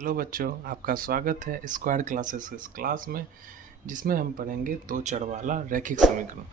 Hello बच्चों, आपका स्वागत है स्क्वायर क्लासेस इस क्लास में, जिसमें हम पढ़ेंगे दो चर वाला रैखिक समीकरण।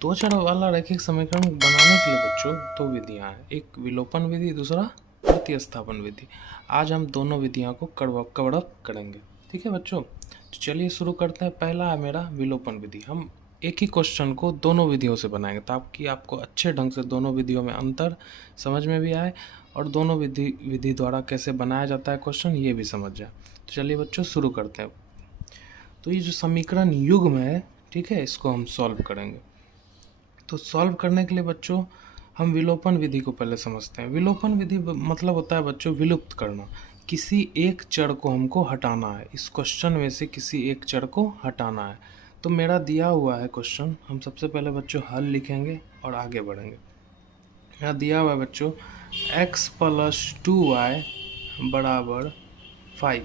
दो चर वाला रैखिक समीकरण बनाने के लिए बच्चों दो विधियां हैं, एक विलोपन विधि, दूसरा प्रतिस्थापन विधि। आज हम दोनों विधियों को कवर अप करेंगे। ठीक है बच्चों, तो चलिए शुरू करते हैं। पहला है मेरा विलोपन विधि। हम एक ही क्वेश्चन को दोनों विधियों से बनाएंगे ताकि आपको अच्छे ढंग से दोनों विधियों में अंतर समझ में भी आए और दोनों विधि द्वारा कैसे बनाया जाता है क्वेश्चन ये भी समझ जाए। तो चलिए बच्चों शुरू करते हैं। तो ये जो समीकरण युग्म है, ठीक है, इसको हम सॉल्व करेंगे। तो सॉल्व करने के लिए बच्चों हम विलोपन विधि को पहले समझते हैं। विलोपन विधि मतलब होता है बच्चों विलुप्त करना। किसी एक चर को हमको हटाना है, इस क्वेश्चन में से किसी एक चर को हटाना है। तो मेरा दिया हुआ है क्वेश्चन, हम सबसे पहले बच्चों हल लिखेंगे और आगे बढ़ेंगे। यहाँ दिया हुआ है बच्चों x + 2y बराबर 5।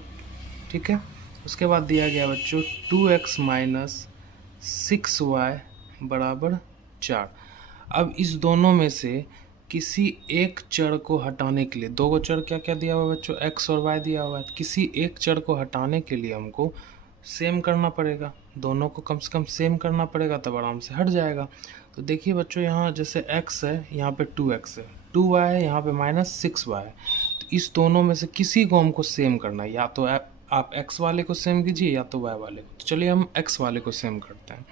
ठीक है, उसके बाद दिया गया बच्चों 2x - 6y बराबर 4। अब इस दोनों में से किसी एक चर को हटाने के लिए, दो गो चर क्या क्या दिया हुआ है बच्चों, x और y दिया हुआ है। किसी एक चर को हटाने के लिए हमको सेम करना पड़ेगा, दोनों को कम से कम सेम करना पड़ेगा, तब आराम से हट जाएगा। तो देखिए बच्चों, यहाँ जैसे x है, यहाँ पे 2x है, 2y है, यहाँ पे -6y है। तो इस दोनों में से किसी को हमको सेम करना है, या तो आप x वाले को सेम कीजिए या तो y वाले को। तो चलिए हम x वाले को सेम करते हैं।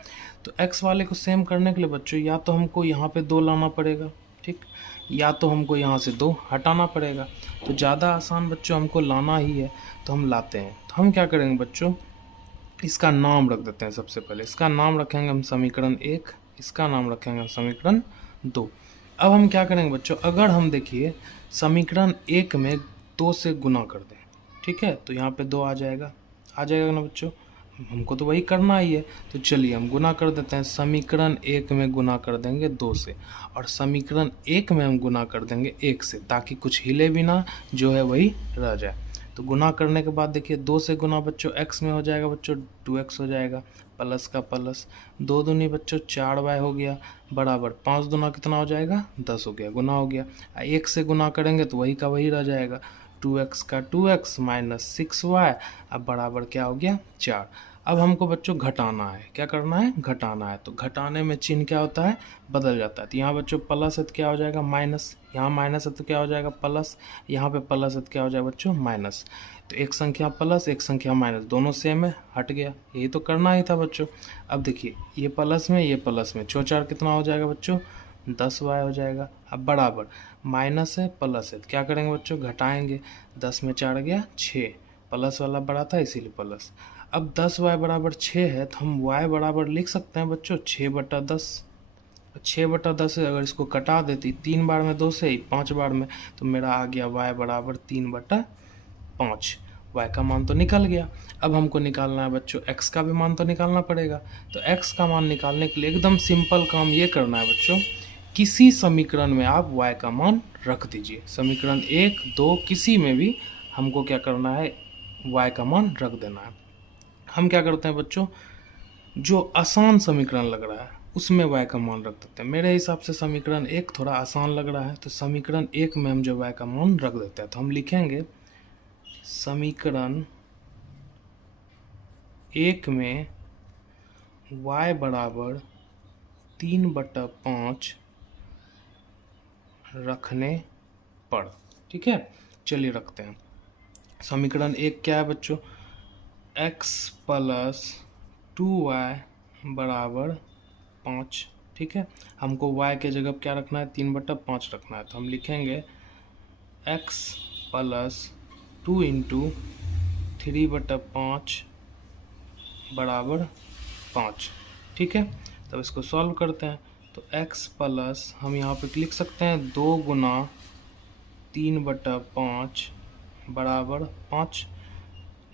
तो x वाले को सेम करने के लिए बच्चों या तो हमको यहाँ पे 2 लाना पड़ेगा, ठीक, या तो हमको यहाँ से 2 हटाना पड़ेगा। तो ज़्यादा आसान बच्चों हमको लाना ही है, तो हम लाते हैं। तो हम क्या करेंगे बच्चों, इसका नाम रख देते हैं। सबसे पहले इसका नाम रखेंगे हम समीकरण 1, इसका नाम रखेंगे हम समीकरण 2। अब हम क्या करेंगे बच्चों, अगर हम देखिए समीकरण 1 में 2 से गुना कर दें, ठीक है, तो यहाँ पे 2 आ जाएगा ना बच्चों, हमको तो वही करना ही है। तो चलिए हम गुना कर देते हैं। समीकरण 1 में गुना कर देंगे 2 से, और समीकरण 1 में हम गुना कर देंगे 1 से, ताकि कुछ हिले भी ना, जो है वही रह जाए। तो गुना करने के बाद देखिए 2 से गुना बच्चों x में हो जाएगा बच्चों 2x हो जाएगा, प्लस का प्लस, 2 दूनी बच्चों 4y हो गया, बराबर 5 दूना कितना हो जाएगा 10 हो गया, गुना हो गया। 1 से गुना करेंगे तो वही का वही रह जाएगा, 2x का 2x - 6y, अब बराबर क्या हो गया 4। अब हमको बच्चों घटाना है, क्या करना है, घटाना है। तो घटाने में चिन्ह क्या होता है, बदल जाता है। तो यहाँ बच्चों प्लस है तो क्या हो जाएगा माइनस, यहाँ माइनस है तो क्या हो जाएगा प्लस, यहाँ पे प्लस है तो क्या हो जाएगा बच्चों माइनस। तो एक संख्या प्लस एक संख्या माइनस, दोनों सेम है, हट गया। यही तो करना ही था बच्चों। अब देखिए ये प्लस में ये प्लस में, 4 कितना हो जाएगा बच्चों 10y हो जाएगा। अब बराबर माइनस है प्लस है तो क्या करेंगे बच्चों, घटाएंगे। 10 में 4 गया 6, प्लस वाला बड़ा था इसीलिए प्लस। अब 10y बराबर 6 है तो हम y बराबर लिख सकते हैं बच्चों 6/10। 6/10 है, अगर इसको कटा देती 3 बार में 2 से ही 5 बार में, तो मेरा आ गया y बराबर 3/5। y का मान तो निकल गया। अब हमको निकालना है बच्चों x का भी मान तो निकालना पड़ेगा। तो x का मान निकालने के लिए एकदम सिंपल काम ये करना है बच्चों, किसी समीकरण में आप y का मान रख दीजिए। समीकरण 1, 2 किसी में भी हमको क्या करना है, y का मान रख देना है। हम क्या करते हैं बच्चों, जो आसान समीकरण लग रहा है उसमें y का मान रख देते हैं। मेरे हिसाब से समीकरण 1 थोड़ा आसान लग रहा है, तो समीकरण 1 में हम जो y का मान रख देते हैं। तो हम लिखेंगे समीकरण 1 में y बराबर 3/5 रखने पर, ठीक है, चलिए रखते हैं। समीकरण 1 क्या है बच्चों, x + 2y बराबर 5, ठीक है। हमको y के जगह क्या रखना है, 3/5 रखना है। तो हम लिखेंगे x + 2 × 3/5 बराबर 5, ठीक है। तब इसको सॉल्व करते हैं। तो x प्लस हम यहाँ पे लिख सकते हैं 2 × 3/5 बराबर 5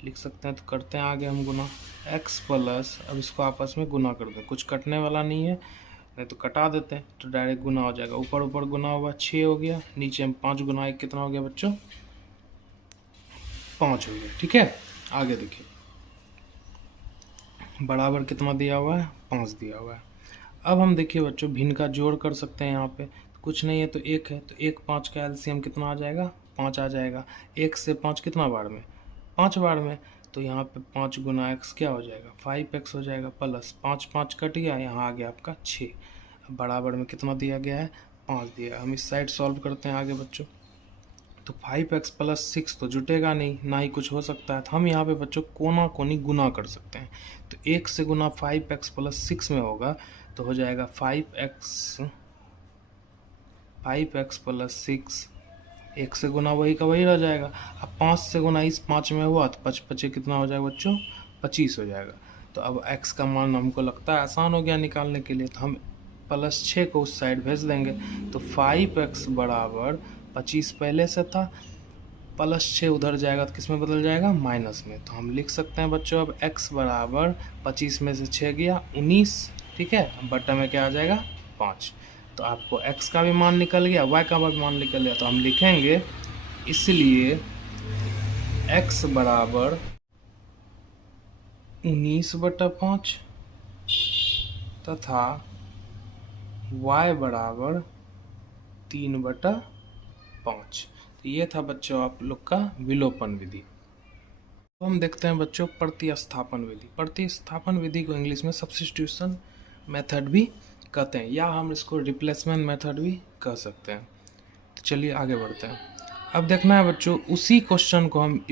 लिख सकते हैं। तो करते हैं आगे हम गुना, x प्लस, अब इसको आपस में गुना कर दें, कुछ कटने वाला नहीं है, नहीं तो कटा देते हैं, तो डायरेक्ट गुना हो जाएगा। ऊपर ऊपर गुना हुआ 6 हो गया, नीचे हम 5 × 1 कितना हो गया बच्चों 5 हो गया, ठीक है। आगे देखिए बराबर कितना दिया हुआ है 5 दिया हुआ है। अब हम देखिए बच्चों भिन्न का जोड़ कर सकते हैं। यहाँ पे कुछ नहीं है तो 1 है, तो 1 5 का एलसीएम कितना आ जाएगा 5 आ जाएगा। 1 से 5 कितना बार में 5 बार में, तो यहाँ पे 5 गुना x क्या हो जाएगा 5x हो जाएगा, प्लस 5 5 कट गया, यहाँ आ गया आपका 6। अब बराबर में कितना दिया गया है 5 दिया। हम इस साइड सॉल्व करते हैं आगे बच्चों। तो 5x प्लस 6 तो जुटेगा नहीं, ना ही कुछ हो सकता है, तो हम यहाँ पे बच्चों कोना कोनी गुना कर सकते हैं। तो 1 से गुना 5x प्लस 6 में होगा तो हो जाएगा 5x प्लस 6, 1 से गुना वही का वही रह जाएगा। अब 5 से गुना इस 5 में हुआ तो 5 5 कितना हो जाएगा बच्चों 25 हो जाएगा। तो अब x का मान हमको लगता है आसान हो गया निकालने के लिए, तो हम प्लस 6 को उस साइड भेज देंगे। तो 5x बराबर 25 पहले से था, प्लस 6 उधर जाएगा तो किस में बदल जाएगा माइनस में। तो हम लिख सकते हैं बच्चों अब x बराबर 25 में से 6 गया 19, ठीक है। अब बट्टा में क्या आ जाएगा 5। तो आपको x का भी मान निकल गया, y का भी मान निकल गया। तो हम लिखेंगे इसलिए x बराबर 19/5 तथा y बराबर 3/5। तो ये था बच्चों आप लोग का विलोपन विधि। तो हम देखते हैं बच्चों प्रतिस्थापन विधि। प्रतिस्थापन विधि को इंग्लिश में सब्स्टिट्यूशन मेथड भी कहते हैं, या हम इसको रिप्लेसमेंट मेथड भी कह सकते हैं। तो चलिए आगे बढ़ते हैं। अब देखना है बच्चों उसी क्वेश्चन को अब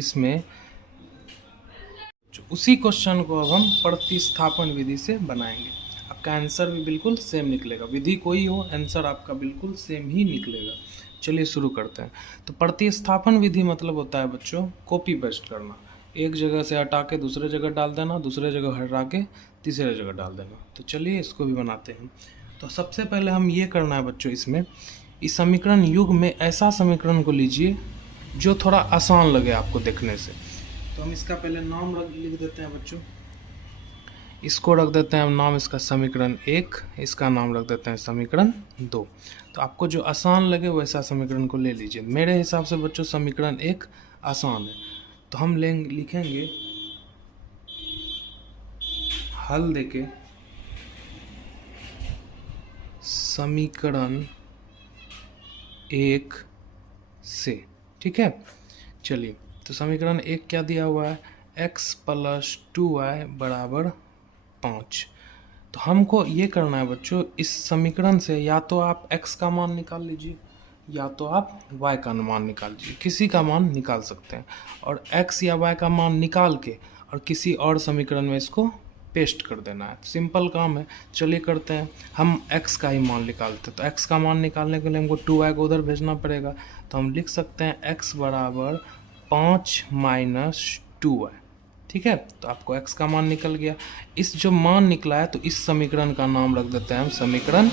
हम प्रतिस्थापन विधि से बनाएंगे। आपका आंसर भी बिल्कुल सेम निकलेगा, विधि कोई हो आंसर आपका बिल्कुल सेम ही निकलेगा। चलिए शुरू करते हैं। तो प्रतिस्थापन विधि मतलब होता है बच्चों कॉपी पेस्ट करना, एक जगह से हटा के दूसरे जगह डाल देना, दूसरे जगह हटा के तीसरे जगह डाल देना। तो चलिए इसको भी बनाते हैं। तो सबसे पहले हम ये करना है बच्चों, इसमें इस समीकरण युग में ऐसा समीकरण को लीजिए जो थोड़ा आसान लगे आपको देखने से। तो हम इसका पहले नाम लिख देते हैं बच्चों। इसको रख देते हैं हम नाम इसका समीकरण 1, इसका नाम रख देते हैं समीकरण 2। तो आपको जो आसान लगे वैसा समीकरण को ले लीजिए। मेरे हिसाब से बच्चों समीकरण 1 आसान है, तो हम लिखेंगे हल देके समीकरण 1 से, ठीक है। चलिए तो समीकरण 1 क्या दिया हुआ है x प्लस 2y बराबर 5। तो हमको ये करना है बच्चों, इस समीकरण से या तो आप x का मान निकाल लीजिए या तो आप y का मान निकाल लीजिए, किसी का मान निकाल सकते हैं। और x या y का मान निकाल के और किसी और समीकरण में इसको पेस्ट कर देना है। सिंपल काम है, चलिए करते हैं। हम x का ही मान निकालते हैं, तो x का मान निकालने के लिए हमको 2y को उधर भेजना पड़ेगा। तो हम लिख सकते हैं x बराबर 5 माइनस 2y, ठीक है। तो आपको x का मान निकल गया। इस जो मान निकला है तो इस समीकरण का नाम रख देते हैं हम समीकरण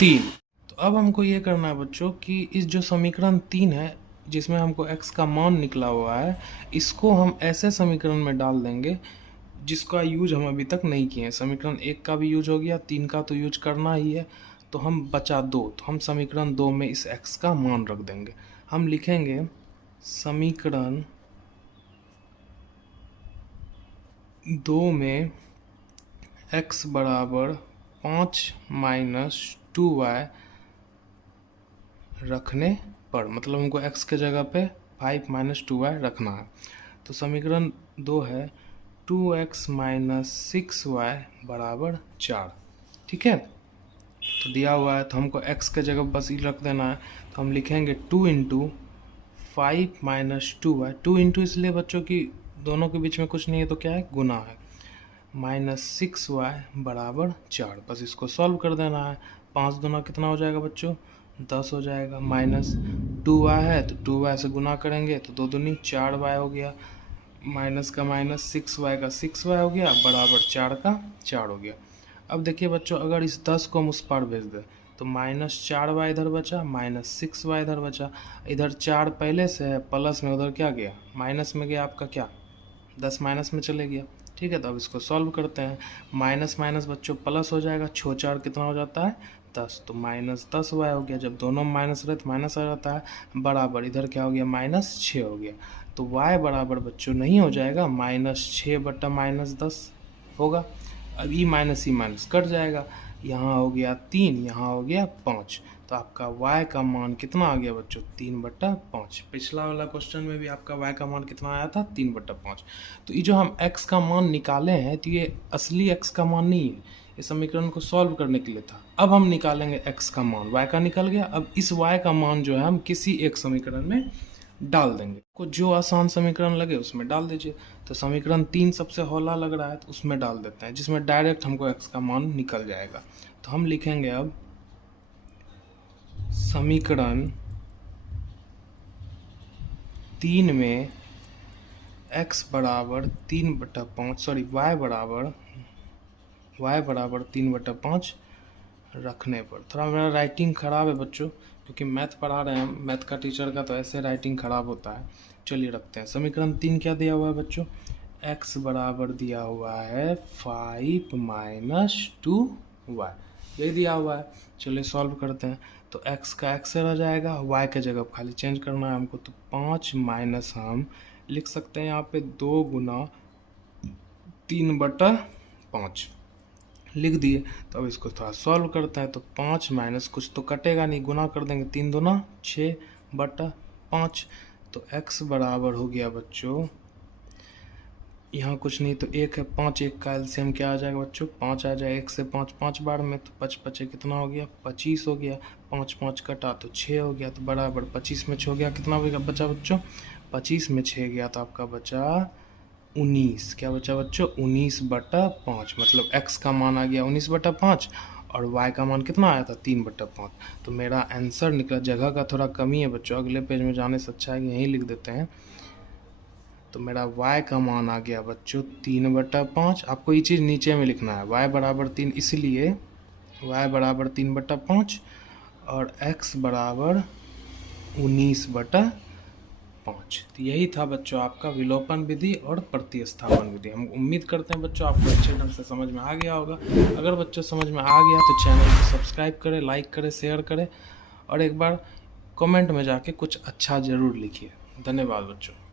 3। तो अब हमको ये करना है बच्चों कि इस जो समीकरण 3 है जिसमें हमको x का मान निकला हुआ है, इसको हम ऐसे समीकरण में डाल देंगे जिसका यूज हम अभी तक नहीं किए हैं। समीकरण 1 का भी यूज हो गया, 3 का तो यूज करना ही है। तो हम बचा 2, तो हम समीकरण 2 में इस x का मान रख देंगे। हम लिखेंगे समीकरण 2 में x बराबर 5 माइनस 2y रखने पर, मतलब हमको x के जगह पे 5 माइनस 2y रखना है। तो समीकरण 2 है 2x माइनस 6y बराबर 4, ठीक है। तो दिया हुआ है तो हमको x के जगह बस ये रख देना है। तो हम लिखेंगे 2 इंटू 5 माइनस 2y, 2 इंटू इसलिए बच्चों की दोनों के बीच में कुछ नहीं है तो क्या है गुना है, माइनस 6y बराबर 4। बस इसको सॉल्व कर देना है। 5 दूना कितना हो जाएगा बच्चों 10 हो जाएगा, माइनस 2y है तो 2y से गुना करेंगे तो 2 दूनी 4y हो गया, माइनस का माइनस 6y का 6y हो गया बराबर 4 का 4 हो गया। अब देखिए बच्चों अगर इस 10 को हम उस पार भेज दें तो माइनस 4y इधर बचा, माइनस 6y इधर बचा। इधर 4 पहले से है, प्लस में उधर क्या गया माइनस में गया, आपका क्या 10 माइनस में चले गया, ठीक है। तो अब इसको सॉल्व करते हैं। माइनस माइनस बच्चों प्लस हो जाएगा, 6 4 कितना हो जाता है 10, तो माइनस 10y हो गया। जब दोनों माइनस रहे तो माइनस आ जाता है बराबर, इधर क्या हो गया माइनस 6 हो गया। तो y बराबर बच्चों नहीं हो जाएगा माइनस 6 बट्टा माइनस 10 होगा। अब ई माइनस कट जाएगा, यहाँ हो गया 3, यहाँ हो गया 5। तो आपका y का मान कितना आ गया बच्चों 3/5। पिछला वाला क्वेश्चन में भी आपका y का मान कितना आया था 3/5। तो ये जो हम x का मान निकाले हैं तो ये असली x का मान नहीं है, इस समीकरण को सॉल्व करने के लिए था। अब हम निकालेंगे x का मान, y का निकल गया। अब इस y का मान जो है हम किसी एक समीकरण में डाल देंगे, को जो आसान समीकरण लगे उसमें डाल दीजिए। तो समीकरण 3 सबसे हौला लग रहा है तो उसमें डाल देते हैं, जिसमें डायरेक्ट हमको x का मान निकल जाएगा। तो हम लिखेंगे अब समीकरण 3 में x बराबर 3/5 सॉरी y बराबर 3/5 रखने पर। थोड़ा मेरा राइटिंग ख़राब है बच्चों, क्योंकि मैथ पढ़ा रहे हैं हम, मैथ का टीचर का तो ऐसे राइटिंग ख़राब होता है। चलिए रखते हैं। समीकरण 3 क्या दिया हुआ है बच्चों, x बराबर दिया हुआ है 5 - 2y, यही दिया हुआ है। चलिए सॉल्व करते हैं। तो x का x से रह जाएगा, y के जगह खाली चेंज करना है हमको। तो 5 माइनस हम लिख सकते हैं यहाँ पे 2 गुना 3/5 लिख दिए। तो अब इसको थोड़ा सॉल्व करते हैं। तो 5 माइनस कुछ तो कटेगा नहीं, गुना कर देंगे, 3 दूना 6/5। तो x बराबर हो गया बच्चों, यहाँ कुछ नहीं तो 1 है, 5 1 का एलसीएम क्या आ जाएगा बच्चों 5 आ जाएगा। 1 से 5 5 बार में, तो 5 5 कितना हो गया 25 हो गया। 5 5 कटा तो 6 हो गया, तो बराबर 25 में 6 हो गया, कितना बचा बच्चों 25 में 6 गया तो आपका बचा 19। क्या बचा बच्चों 19/5, मतलब x का मान आ गया 19/5 और y का मान कितना आया था 3/5। तो मेरा आंसर निकला। जगह का थोड़ा कमी है बच्चों, अगले पेज में जाने से अच्छा है कि यहीं लिख देते हैं। तो मेरा y का मान आ गया बच्चों 3/5। आपको ये चीज़ नीचे में लिखना है, y बराबर 3, इसलिए y बराबर 3/5 और x बराबर 19/5। तो यही था बच्चों आपका विलोपन विधि और प्रतिस्थापन विधि। हम उम्मीद करते हैं बच्चों आपको अच्छे ढंग से समझ में आ गया होगा। अगर बच्चों समझ में आ गया तो चैनल को सब्सक्राइब करें, लाइक करें, शेयर करें और एक बार कमेंट में जाके कुछ अच्छा ज़रूर लिखिए। धन्यवाद बच्चों।